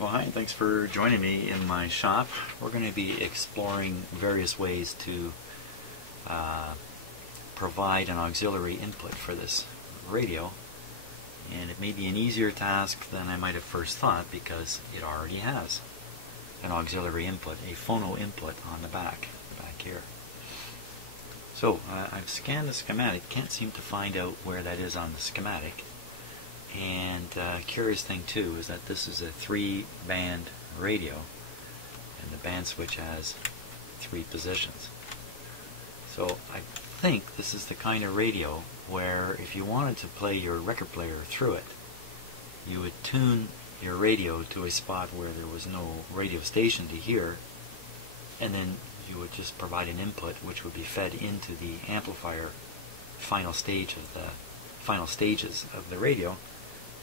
Well, hi, thanks for joining me in my shop. We're going to be exploring various ways to provide an auxiliary input for this radio, and it may be an easier task than I might have first thought because it already has an auxiliary input, a phono input on the back here. So I've scanned the schematic, can't seem to find out where that is on the schematic. And curious thing too is that this is a 3-band radio, and the band switch has 3 positions. So I think this is the kind of radio where if you wanted to play your record player through it, you would tune your radio to a spot where there was no radio station to hear, and then you would just provide an input which would be fed into the amplifier final stages of the radio,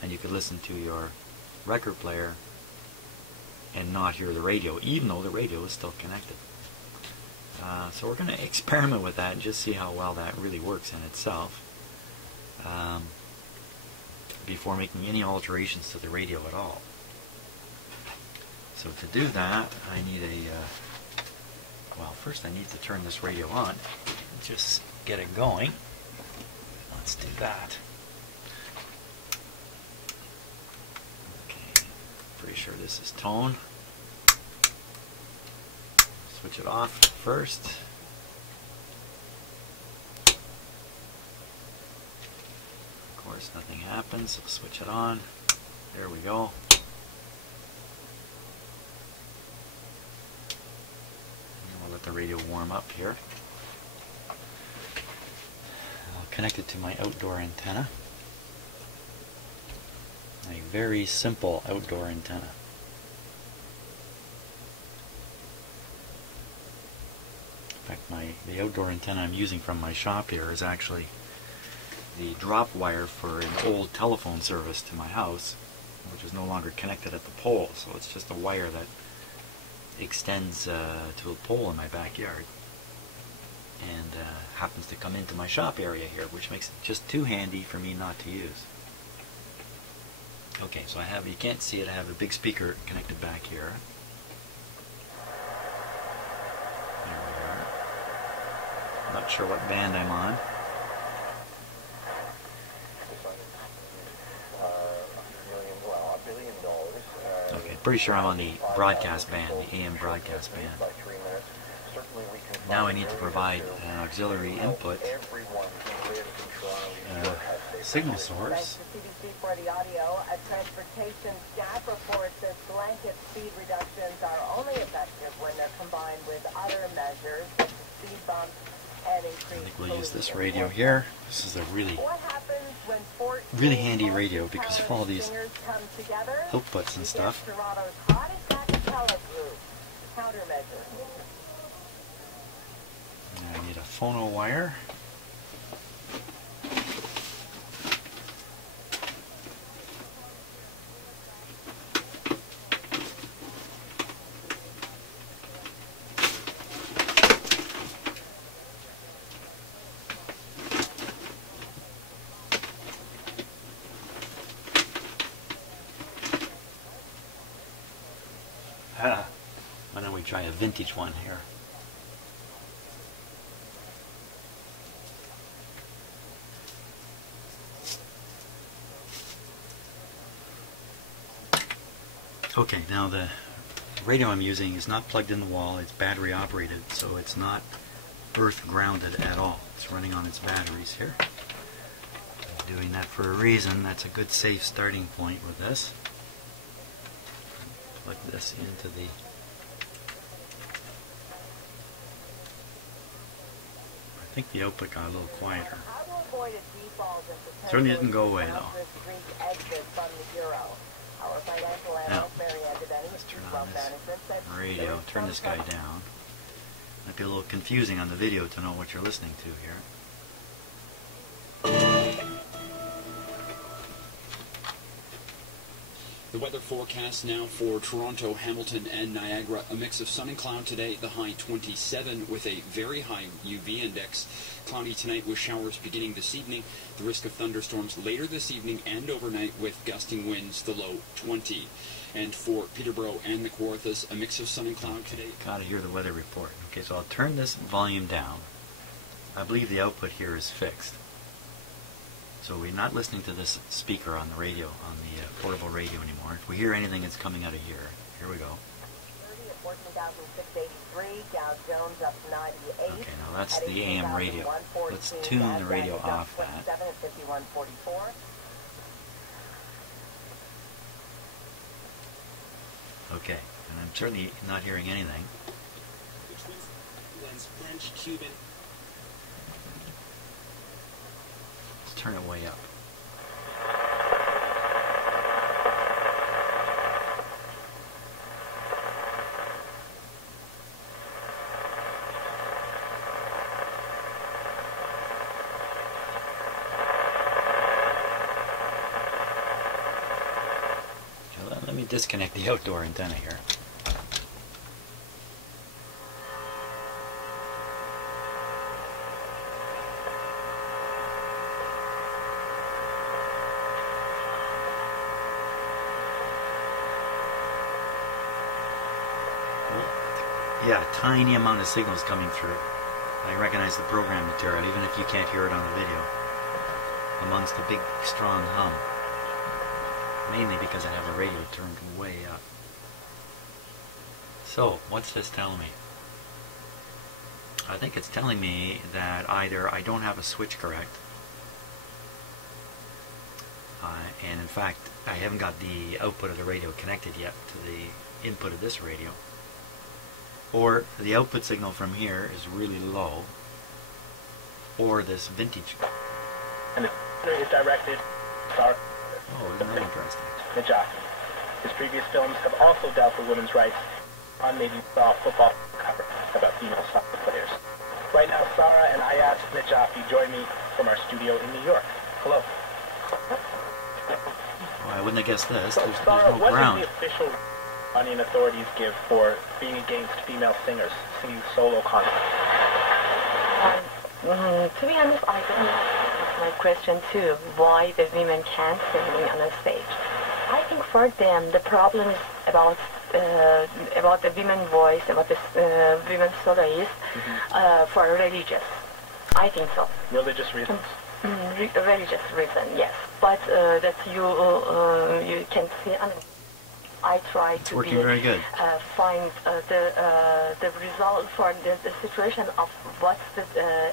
and you could listen to your record player and not hear the radio, even though the radio is still connected. So we're going to experiment with that and just see how well that really works in itself before making any alterations to the radio at all. So to do that, I need well, first I need to turn this radio on and just get it going. Let's do that. Pretty sure this is tone. Switch it off first. Of course, nothing happens, so switch it on. There we go. And we'll let the radio warm up here. I'll connect it to my outdoor antenna. A very simple outdoor antenna. In fact, the outdoor antenna I'm using from my shop here is actually the drop wire for an old telephone service to my house, which is no longer connected at the pole, so it's just a wire that extends to a pole in my backyard and happens to come into my shop area here, which makes it just too handy for me not to use. Okay, so you can't see it, I have a big speaker connected back here. There we are. I'm not sure what band I'm on. Okay, pretty sure I'm on the broadcast band, the AM broadcast band. Now I need to provide an auxiliary input signal source. For the audio, a transportation staff reports that blanket speed reductions are only effective when they're combined with other measures such as speed bumps and increased. I think we'll use this radio here. This is a really handy radio because of all these outputs and stuff. I need a phono wire. Why don't we try a vintage one here? Okay, now the radio I'm using is not plugged in the wall, it's battery operated, so it's not earth grounded at all. It's running on its batteries here. I'm doing that for a reason. That's a good safe starting point with this. Plug this into the I think the output got a little quieter. Certainly didn't go away though. Now, let's turn on this radio, turn this guy down. Might be a little confusing on the video to know what you're listening to here. The weather forecast now for Toronto, Hamilton, and Niagara. A mix of sun and cloud today, the high 27 with a very high UV index. Cloudy tonight with showers beginning this evening. The risk of thunderstorms later this evening and overnight with gusting winds, the low 20. And for Peterborough and the Kawarthas, a mix of sun and cloud today. Gotta hear the weather report. Okay, so I'll turn this volume down. I believe the output here is fixed. So we're not listening to this speaker on the radio, on the portable radio anymore. If we hear anything that's coming out of here we go. 30 at 14,683, Dow Jones up 98. Okay, now that's the AM radio. Let's tune the radio off that. 27 at 5144. Okay, and I'm certainly not hearing anything. French, Cuban. Let's turn it way up. Okay, let me disconnect the outdoor antenna here. Yeah, a tiny amount of signals coming through. I recognize the program material, even if you can't hear it on the video, amongst a big, strong hum. Mainly because I have the radio turned way up. So, what's this telling me? I think it's telling me that either I don't have a switch correct, and in fact, I haven't got the output of the radio connected yet to the input of this radio, or the output signal from here is really low, or this vintage. And the is directed. Oh, isn't that interesting? The jockey. His previous films have also dealt with women's rights. On maybe saw football cover about female soccer players. Right now, Sarah and Ayat Najafi join me from our studio in New York. Hello. Well, I wouldn't have guessed this. There's Sarah, no what ground. does the official Iranian authorities give for being against female singers singing solo concerts? To be honest, I don't know. That's my question too. Why the women can't sing on a stage? I think for them the problem is about the women's voice, about the women's soloists, for religious. I think so. Religious reasons. Religious reason, yes. But that you can see. I mean, I try It's to working very good. Find the result for the situation of what's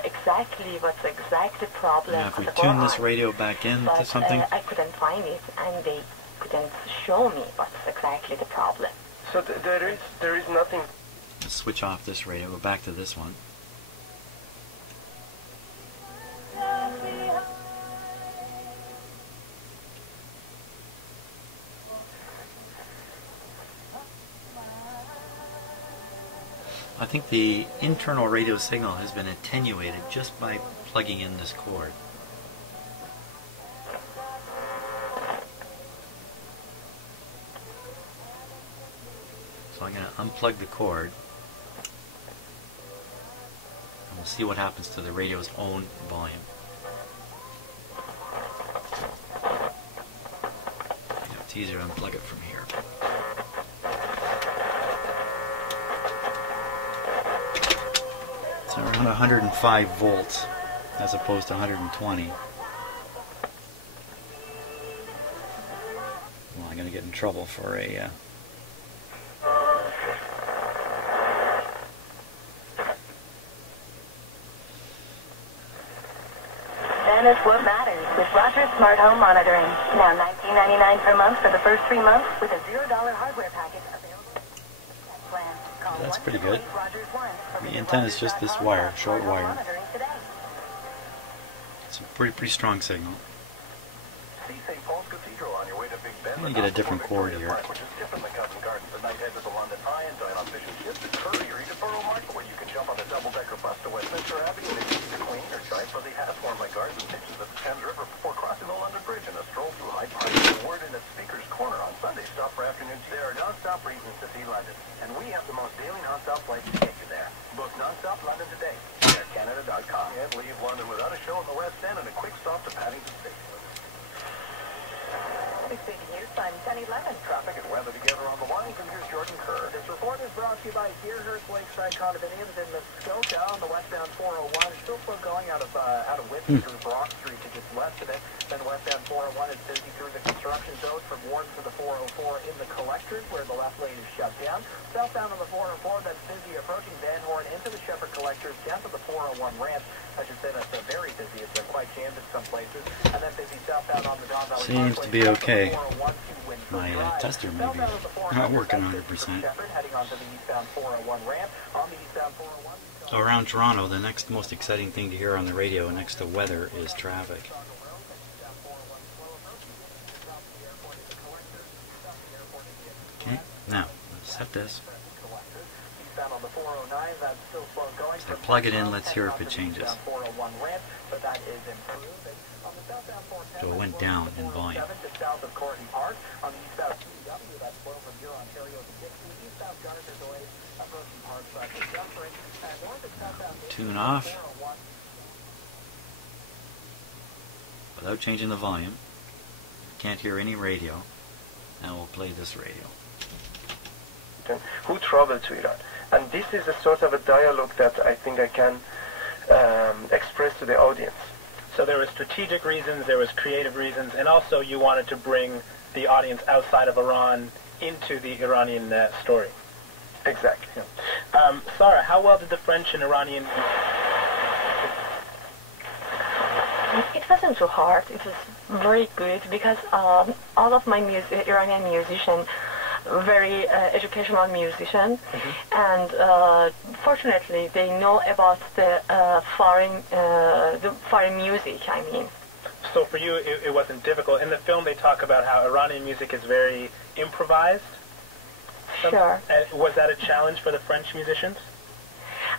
exactly the problem. Now, if we tune this radio back in to something, I couldn't find it, and they couldn't show me what's exactly the problem. So there is nothing. let's switch off this radio. Go back to this one. I think the internal radio signal has been attenuated just by plugging in this cord. So I'm going to unplug the cord, and we'll see what happens to the radio's own volume. It's easier to unplug it from here. Around 105 volts as opposed to 120. Well, I'm going to get in trouble for a That is what matters with Rogers Smart Home Monitoring. Now $19.99 per month for the first 3 months with a $0 hardware package available. That's pretty good. The antenna is just this wire, short wire. It's a pretty strong signal. I'm going to get a different cord here. top reasons to see London, and we have the most daily non-stop flights to get you there. Book non-stop London today. AirCanada.com. Can't leave London without a show in the West End and a quick stop to Paddington Station. Speaking here, I'm 1011. Traffic and weather together on the line. From here's Jordan Kerr. This report is brought to you by Deerhurst Lakeside Condominiums in Muskoka on the westbound 401. Still slow going out of Whitby through Brock Street to just west of it. Then westbound 401 is busy through the construction zone from Warden to the 404 in the collectors where the left lane is shut down. Southbound on the 404, that's busy approaching Van Horn into the Shepherd collectors down to the 401 ramp. I should say that's very busy. It's quite jammed in some places. And then busy southbound on the Don Valley Seems to be okay. My tester may be not working 100%. So around Toronto, the next most exciting thing to hear on the radio next to weather is traffic. Okay, now let's set this. So plug it in, let's hear if it changes. So it went down in volume. Tune off. Without changing the volume. Can't hear any radio. Now we'll play this radio. Who traveled to Iran. And this is a sort of a dialogue that I think I can express to the audience. So there were strategic reasons, there was creative reasons, and also you wanted to bring the audience outside of Iran into the Iranian story. Exactly. Yeah. Sarah, how well did the French and Iranian... It wasn't too hard. It was very good because all of my Iranian musicians very educational musician, and fortunately they know about the foreign music. I mean. So for you, it wasn't difficult. In the film, they talk about how Iranian music is very improvised. Sure. Was that a challenge for the French musicians?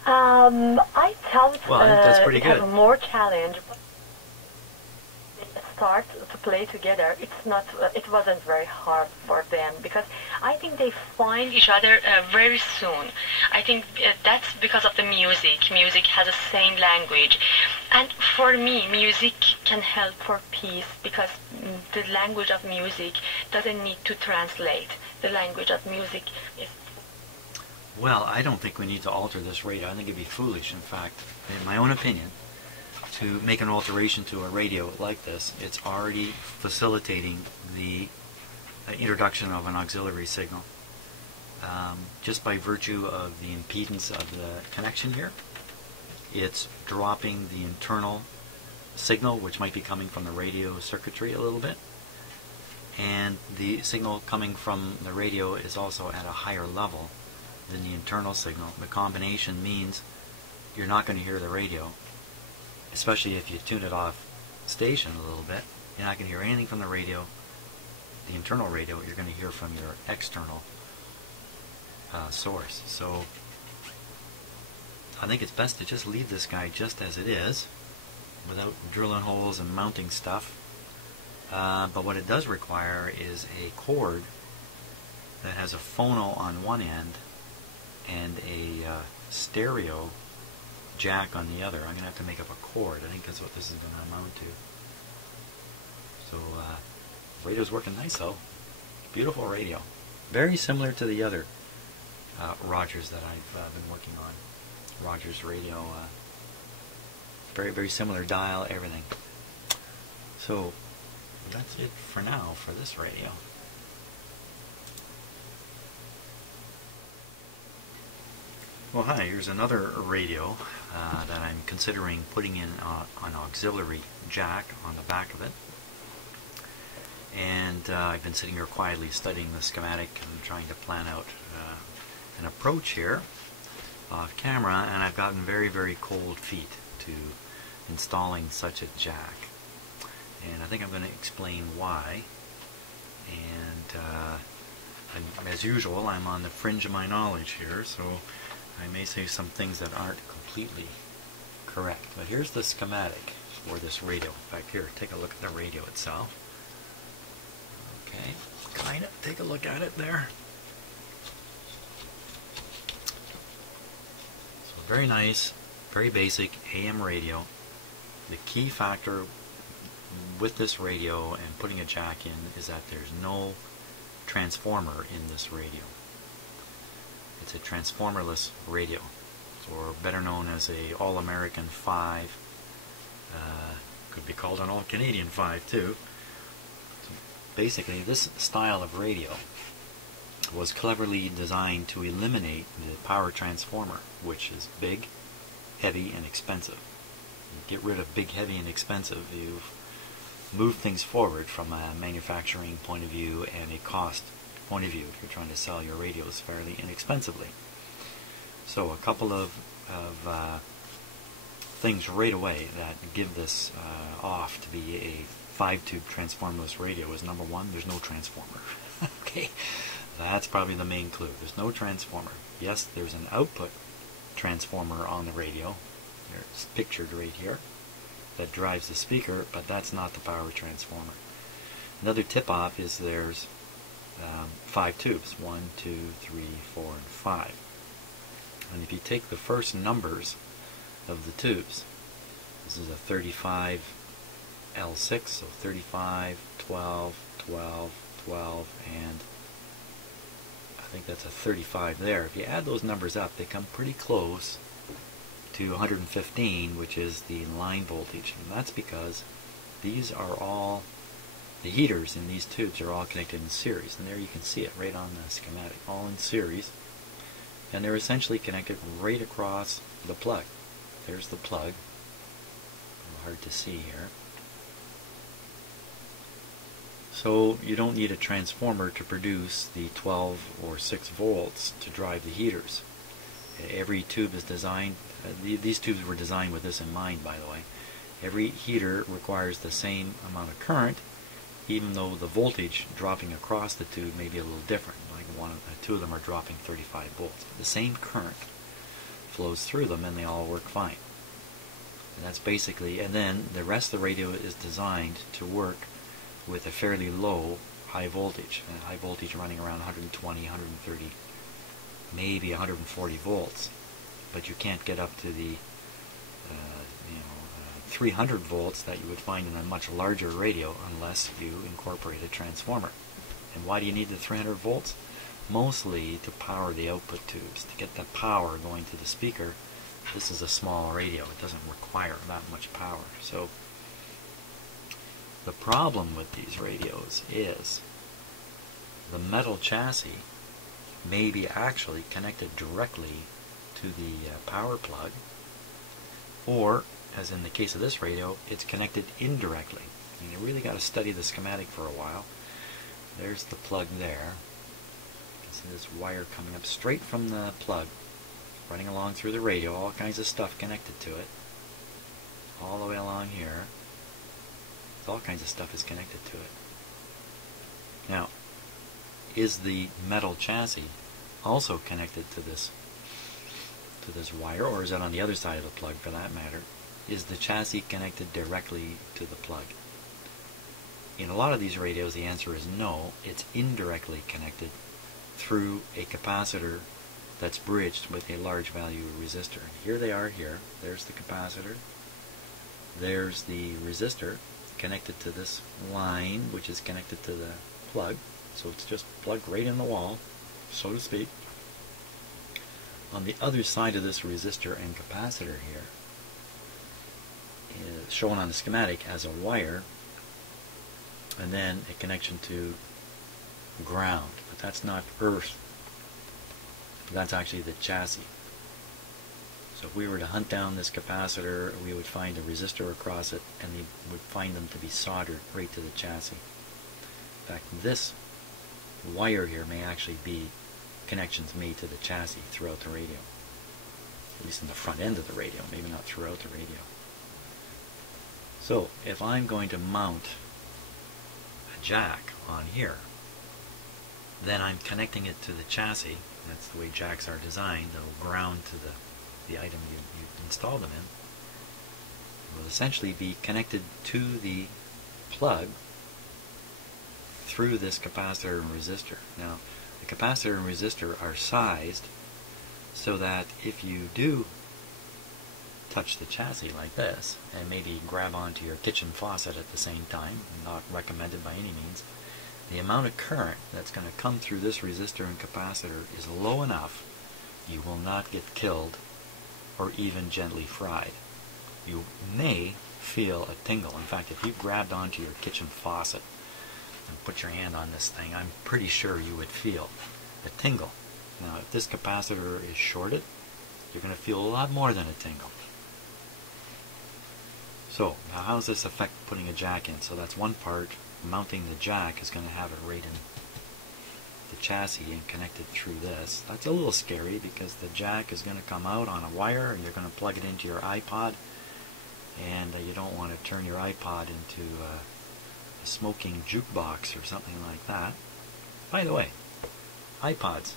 I felt that's pretty good. It was more challenge. Start to play together, it wasn't very hard for them because I think they find each other very soon. I think that's because of the music. Music has the same language, and for me music can help for peace because the language of music doesn't need to translate. The language of music is... Well, I don't think we need to alter this radio. I think it'd be foolish, in fact, in my own opinion, to make an alteration to a radio like this. It's already facilitating the introduction of an auxiliary signal. Just by virtue of the impedance of the connection here, it's dropping the internal signal, which might be coming from the radio circuitry a little bit, and the signal coming from the radio is also at a higher level than the internal signal. The combination means you're not going to hear the radio, especially if you tune it off station a little bit. You're not going to hear anything from the radio, the internal radio. You're going to hear from your external source. So I think it's best to just leave this guy just as it is, without drilling holes and mounting stuff. But what it does require is a cord that has a phono on one end and a stereo jack on the other. I'm going to have to make up a cord. I think that's what this is going to amount to. So, radio's working nice though. Beautiful radio. Very similar to the other Rogers that I've been working on. Rogers radio. Very, very similar dial, everything. So, that's it for now for this radio. Well, hi, here's another radio that I'm considering putting in an auxiliary jack on the back of it. And I've been sitting here quietly studying the schematic and trying to plan out an approach here off camera, and I've gotten very, very cold feet to installing such a jack. And I think I'm going to explain why. And as usual, I'm on the fringe of my knowledge here, so I may say some things that aren't completely correct. But here's the schematic for this radio. In fact, here, take a look at the radio itself. Okay, kind of take a look at it there. Very nice, very basic AM radio. The key factor with this radio and putting a jack in is that there's no transformer in this radio. It's a transformerless radio, or better known as a All-American 5. Could be called an All-Canadian 5 too. So basically, this style of radio was cleverly designed to eliminate the power transformer, which is big, heavy, and expensive. You get rid of big, heavy, and expensive. You've moved things forward from a manufacturing point of view and a cost point of view if you're trying to sell your radios fairly inexpensively. So a couple of things right away that give this off to be a 5-tube transformerless radio is, number one, there's no transformer. Okay, that's probably the main clue. There's no transformer. Yes, there's an output transformer on the radio. It's pictured right here. That drives the speaker, but that's not the power transformer. Another tip-off is there's 5 tubes, 1, 2, 3, 4, and 5. And if you take the first numbers of the tubes, this is a 35 L6, so 35, 12, 12, 12, and I think that's a 35 there. If you add those numbers up, they come pretty close to 115, which is the line voltage, and that's because these are all, the heaters in these tubes are all connected in series, and there you can see it right on the schematic, all in series, and they're essentially connected right across the plug. There's the plug, a little hard to see here. So you don't need a transformer to produce the 12 or 6 volts to drive the heaters. Every tube is designed, these tubes were designed with this in mind, by the way. Every heater requires the same amount of current, even though the voltage dropping across the tube may be a little different. Like two of them are dropping 35 volts. But the same current flows through them and they all work fine. And that's basically, and then the rest of the radio is designed to work with a fairly low high voltage. And high voltage running around 120, 130, maybe 140 volts. But you can't get up to the 300 volts that you would find in a much larger radio unless you incorporate a transformer. And why do you need the 300 volts? Mostly to power the output tubes, to get the power going to the speaker. This is a small radio, it doesn't require that much power. So the problem with these radios is the metal chassis may be actually connected directly to the power plug, or, as in the case of this radio, it's connected indirectly. And you really got to study the schematic for a while. There's the plug there. You can see this wire coming up straight from the plug, running along through the radio, all kinds of stuff connected to it, all the way along here. All kinds of stuff is connected to it. Now, is the metal chassis also connected to this wire, or is it on the other side of the plug for that matter? Is the chassis connected directly to the plug? In a lot of these radios the answer is no, it's indirectly connected through a capacitor that's bridged with a large value resistor. And here they are here. There's the capacitor. There's the resistor connected to this line, which is connected to the plug. So it's just plugged right in the wall, so to speak. On the other side of this resistor and capacitor here, is shown on the schematic as a wire, and then a connection to ground. But that's not earth. That's actually the chassis. So if we were to hunt down this capacitor, we would find a resistor across it, and we would find them to be soldered right to the chassis. In fact, this wire here may actually be connections made to the chassis throughout the radio. At least in the front end of the radio, maybe not throughout the radio. So, if I'm going to mount a jack on here, then I'm connecting it to the chassis. That's the way jacks are designed. They'll ground to the item you install them in. It will essentially be connected to the plug through this capacitor and resistor. Now, the capacitor and resistor are sized so that if you do touch the chassis like this, and maybe grab onto your kitchen faucet at the same time, not recommended by any means, the amount of current that's going to come through this resistor and capacitor is low enough you will not get killed or even gently fried. You may feel a tingle. In fact, if you grabbed onto your kitchen faucet and put your hand on this thing, I'm pretty sure you would feel a tingle. Now, if this capacitor is shorted, you're going to feel a lot more than a tingle. So, now how does this affect putting a jack in? So that's one part. Mounting the jack is going to have it right in the chassis and connected through this. That's a little scary because the jack is going to come out on a wire and you're going to plug it into your iPod, and you don't want to turn your iPod into a smoking jukebox or something like that. By the way, iPods,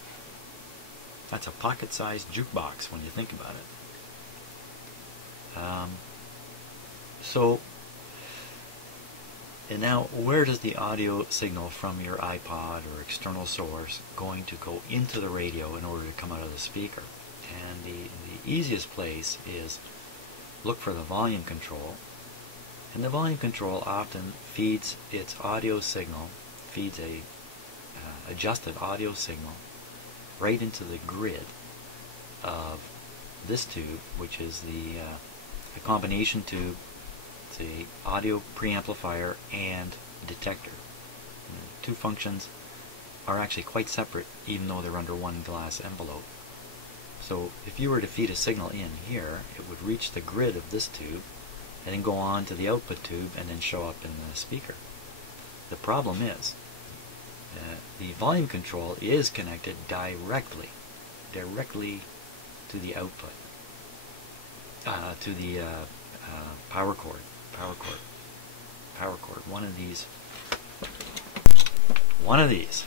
that's a pocket-sized jukebox when you think about it. And now, where does the audio signal from your iPod or external source going to go into the radio in order to come out of the speaker? And the easiest place is look for the volume control. And the volume control often feeds its audio signal, feeds a adjusted audio signal right into the grid of this tube, which is the combination tube, the audio preamplifier and detector. The two functions are actually quite separate, even though they're under one glass envelope. So if you were to feed a signal in here, it would reach the grid of this tube and then go on to the output tube and then show up in the speaker. The problem is the volume control is connected directly to the output, to the power cord. One of these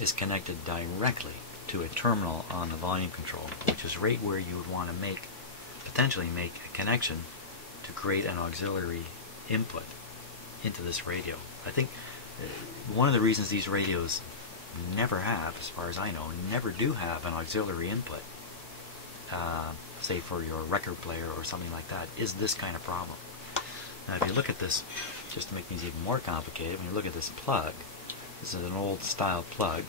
is connected directly to a terminal on the volume control, which is right where you would want to potentially make a connection to create an auxiliary input into this radio. I think one of the reasons these radios never have, as far as I know, never do have an auxiliary input, say for your record player or something like that, is this kind of problem. Now if you look at this, just to make things even more complicated, when you look at this plug, this is an old style plug,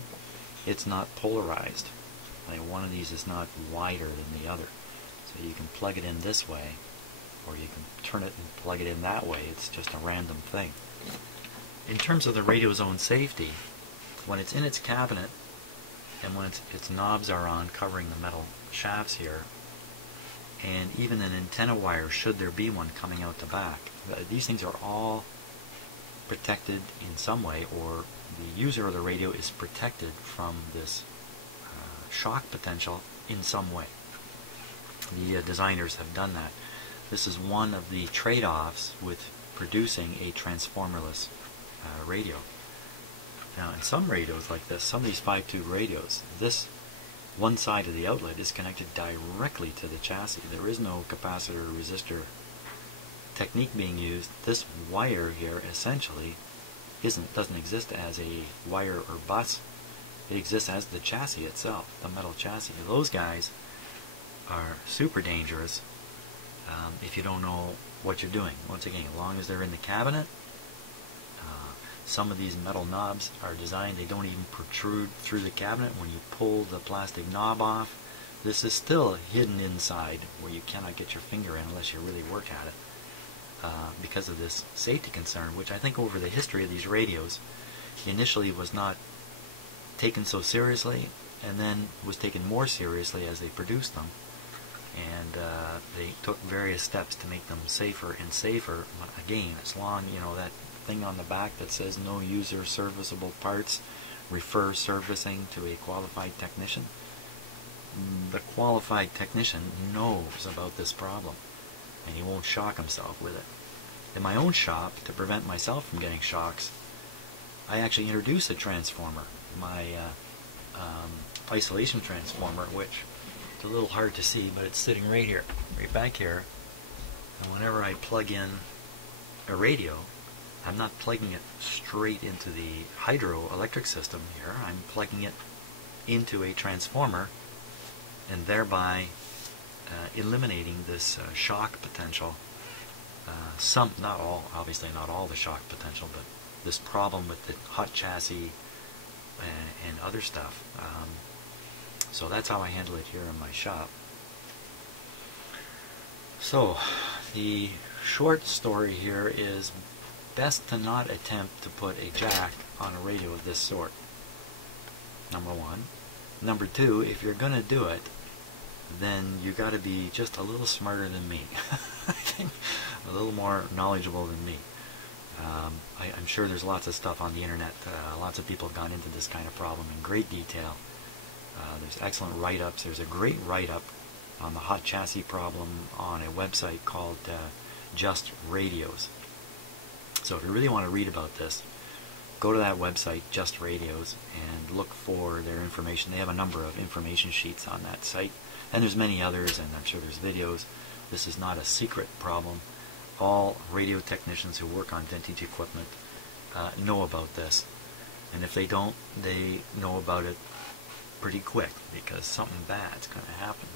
it's not polarized. Like one of these is not wider than the other. So you can plug it in this way, or you can turn it and plug it in that way. It's just a random thing. In terms of the radio's own safety, when it's in its cabinet and when its knobs are on covering the metal shafts here, and even an antenna wire, should there be one coming out the back, these things are all protected in some way, or the user of the radio is protected from this shock potential in some way. The designers have done that. This is one of the trade-offs with producing a transformerless radio. Now in some radios like this, some of these 5-tube radios, this one side of the outlet is connected directly to the chassis. There is no capacitor or resistor technique being used. This wire here essentially doesn't exist as a wire or bus. It exists as the chassis itself, the metal chassis. Those guys are super dangerous if you don't know what you're doing. Once again, as long as they're in the cabinet, some of these metal knobs are designed, they don't even protrude through the cabinet. When you pull the plastic knob off, this is still hidden inside where you cannot get your finger in unless you really work at it, because of this safety concern, which I think over the history of these radios initially was not taken so seriously, and then was taken more seriously as they produced them, and they took various steps to make them safer and safer. But again, as long, that thing on the back that says no user serviceable parts, refer servicing to a qualified technician. The qualified technician knows about this problem, and he won't shock himself with it. In my own shop, to prevent myself from getting shocks, I actually introduced a transformer, my isolation transformer, which it's a little hard to see, but it's sitting right here, right back here. And whenever I plug in a radio, I'm not plugging it straight into the hydroelectric system here. I'm plugging it into a transformer, and thereby eliminating this shock potential. Some, not all, obviously not all the shock potential, but this problem with the hot chassis and other stuff. So that's how I handle it here in my shop. So the short story here is best to not attempt to put a jack on a radio of this sort. Number one. Number two, if you're going to do it, then you got to be just a little smarter than me. A little more knowledgeable than me. I'm sure there's lots of stuff on the internet. Lots of people have gone into this kind of problem in great detail. There's excellent write-ups. There's a great write-up on the hot chassis problem on a website called Just Radios. So if you really want to read about this, go to that website, Just Radios, and look for their information. They have a number of information sheets on that site, and there's many others, and I'm sure there's videos. This is not a secret problem. All radio technicians who work on vintage equipment know about this, and if they don't, they know about it pretty quick, because something bad's going to happen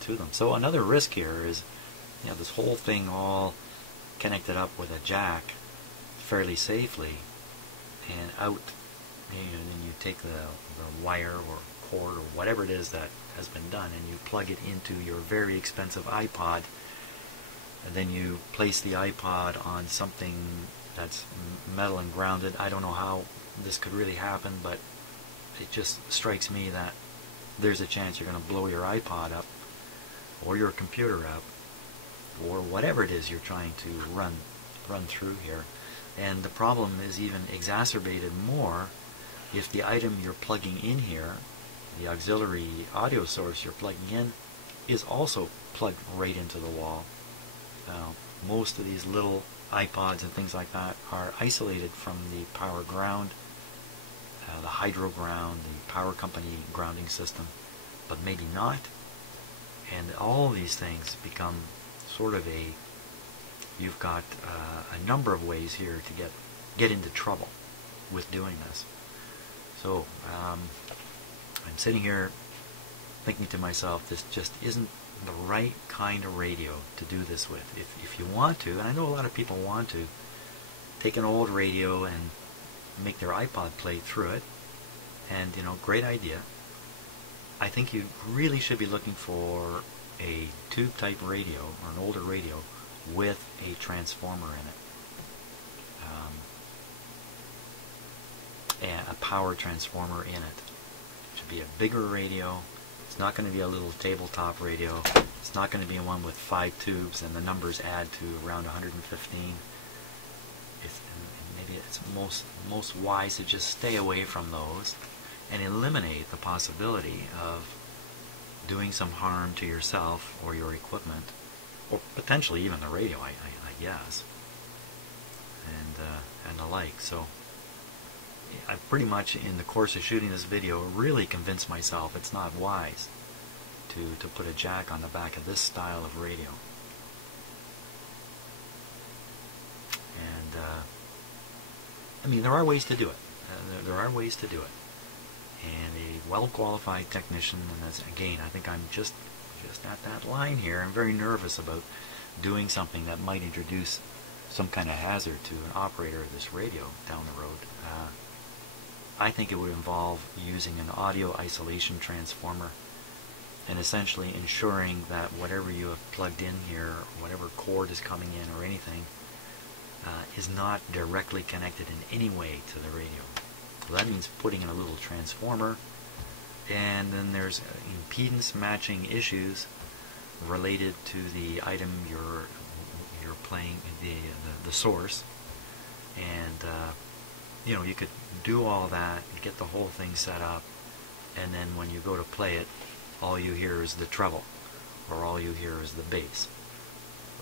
to them. So another risk here is, you know, this whole thing all connected up with a jack fairly safely, and out, you know, and then you take the wire or cord or whatever it is that has been done, and you plug it into your very expensive iPod, and then you place the iPod on something that's metal and grounded. I don't know how this could really happen, but it just strikes me that there's a chance you're going to blow your iPod up, or your computer up, or whatever it is you're trying to run through here. And the problem is even exacerbated more if the item you're plugging in here, the auxiliary audio source you're plugging in, is also plugged right into the wall. Most of these little iPods and things like that are isolated from the power ground, the hydro ground, the power company grounding system, but maybe not. And all these things become sort of you've got a number of ways here to get into trouble with doing this. So I'm sitting here thinking to myself, this just isn't the right kind of radio to do this with. If you want to, and I know a lot of people want to, take an old radio and make their iPod play through it, and, you know, great idea. I think you really should be looking for a tube type radio, or an older radio, with a transformer in it. And a power transformer in it. It should be a bigger radio. It's not going to be a little tabletop radio. It's not going to be one with 5 tubes and the numbers add to around 115. Maybe it's most wise to just stay away from those and eliminate the possibility of doing some harm to yourself or your equipment, or potentially even the radio, I guess, and the like. So I pretty much, in the course of shooting this video, really convinced myself it's not wise to put a jack on the back of this style of radio. And I mean, there are ways to do it. There are ways to do it. And a well-qualified technician, and that's, again, I think I'm just at that line here. I'm very nervous about doing something that might introduce some kind of hazard to an operator of this radio down the road. I think it would involve using an audio isolation transformer and essentially ensuring that whatever you have plugged in here, whatever cord is coming in or anything, is not directly connected in any way to the radio. Well, that means putting in a little transformer, and then there's impedance matching issues related to the item you're playing, the source, and you know, you could do all that, get the whole thing set up, and then when you go to play it, all you hear is the treble, or all you hear is the bass,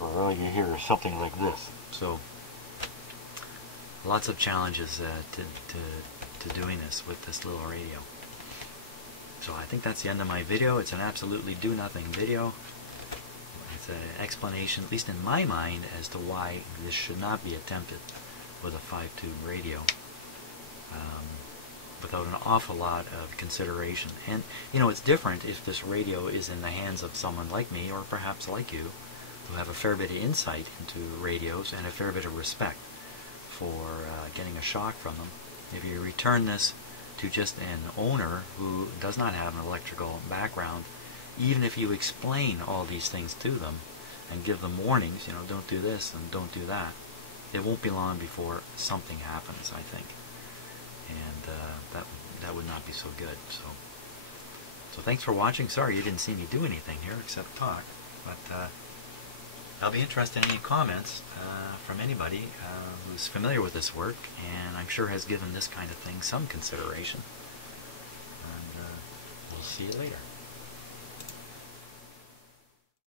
or all you hear is something like this. So lots of challenges to doing this with this little radio. So I think that's the end of my video. It's an absolutely do-nothing video. It's an explanation, at least in my mind, as to why this should not be attempted with a 5-tube radio. without an awful lot of consideration. And, you know, it's different if this radio is in the hands of someone like me, or perhaps like you, who have a fair bit of insight into radios and a fair bit of respect for getting a shock from them. If you return this to just an owner who does not have an electrical background, even if you explain all these things to them and give them warnings, you know, don't do this and don't do that, it won't be long before something happens, I think. And that would not be so good. So thanks for watching. Sorry you didn't see me do anything here except talk, but I'll be interested in any comments from anybody who's familiar with this work and I'm sure has given this kind of thing some consideration. And we'll see you later.